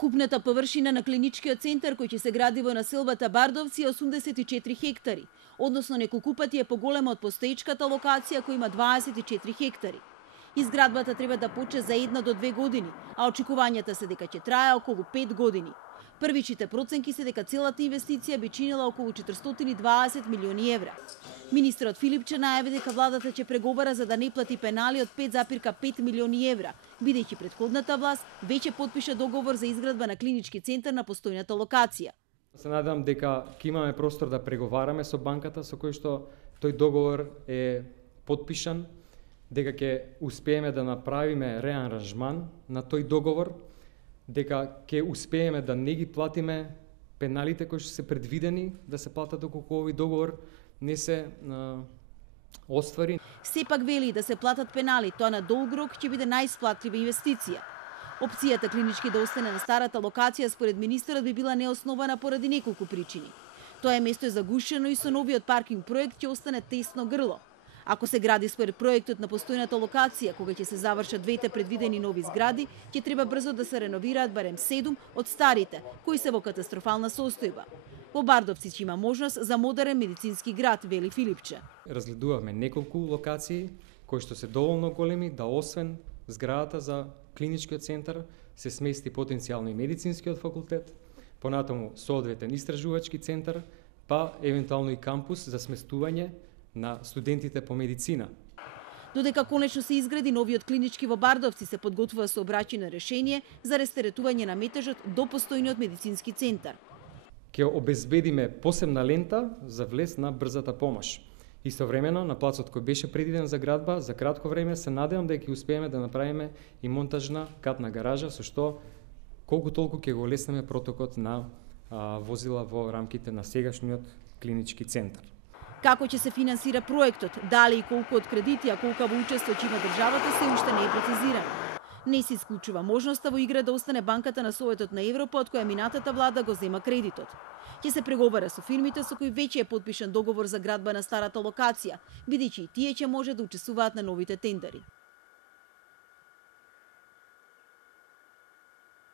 Вкупната површина на клиничкиот центар кој ќе се гради во населбата Бардовци е 84 хектари, односно неколку пати е поголема од постоечката локација која има 24 хектари. Изградбата треба да почне за 1 до 2 години, а очекувањата се дека ќе трае околу 5 години. Првичните проценки се дека целата инвестиција би чинила околу 420 милиони евра. Министерот Филипче најави дека владата ќе преговара за да не плати пенали од 5,5 милиони евра, бидејќи претходната власт веќе потпиша договор за изградба на клинички центар на постојната локација. Се надевам дека ќе имаме простор да преговараме со банката со кој што тој договор е потпишан, дека ќе успееме да направиме реаранжман на тој договор, дека ќе успееме да не ги платиме пеналите кои што се предвидени да се платат доколку овој договор не се оствари. Сепак вели да се платат пенали, тоа на долг рок ќе биде најисплатлива инвестиција. Опцијата клинички да остане на старата локација според министерот би била неоснована поради неколку причини. Тоа место е загушено и со новиот паркинг проект ќе остане тесно грло. Ако се гради според проектот на постојната локација, кога ќе се завршат двете предвидени нови згради, ќе треба брзо да се реновираат барем 7 од старите, кои се во катастрофална состојба. Во Бардовци ќе има можност за модерен медицински град, вели Филипче. Разгледувавме неколку локации кои што се доволно големи да освен зградата за клиничкиот центар се смести потенцијално и медицинскиот факултет, понатаму соодветен истражувачки центар, па евентуално и кампус за сместување на студентите по медицина. Додека конечно се изгради новиот клинички во Бардовци, се подготвува сообраќајно решение за рестеретување на метежот до постојниот медицински центар. Ќе обезбедиме посебна лента за влез на брзата помош. Истовремено, на плацот кој беше предвиден за градба, за кратко време се надевам дека ќе успееме да направиме и монтажна катна гаража, со што колку толку ќе го олеснеме протокот на возила во рамките на сегашниот клинички центар. Како ќе се финансира проектот, дали и колку од кредити, а колку во учество ќе има државата, се уште не е прецизирано. Не се исклучува можноста во игра да остане банката на Советот на Европа, од која минатата влада го зема кредитот. Ќе се преговара со фирмите со кои веќе е потпишан договор за градба на старата локација, бидејќи и тие ќе може да учествуваат на новите тендери.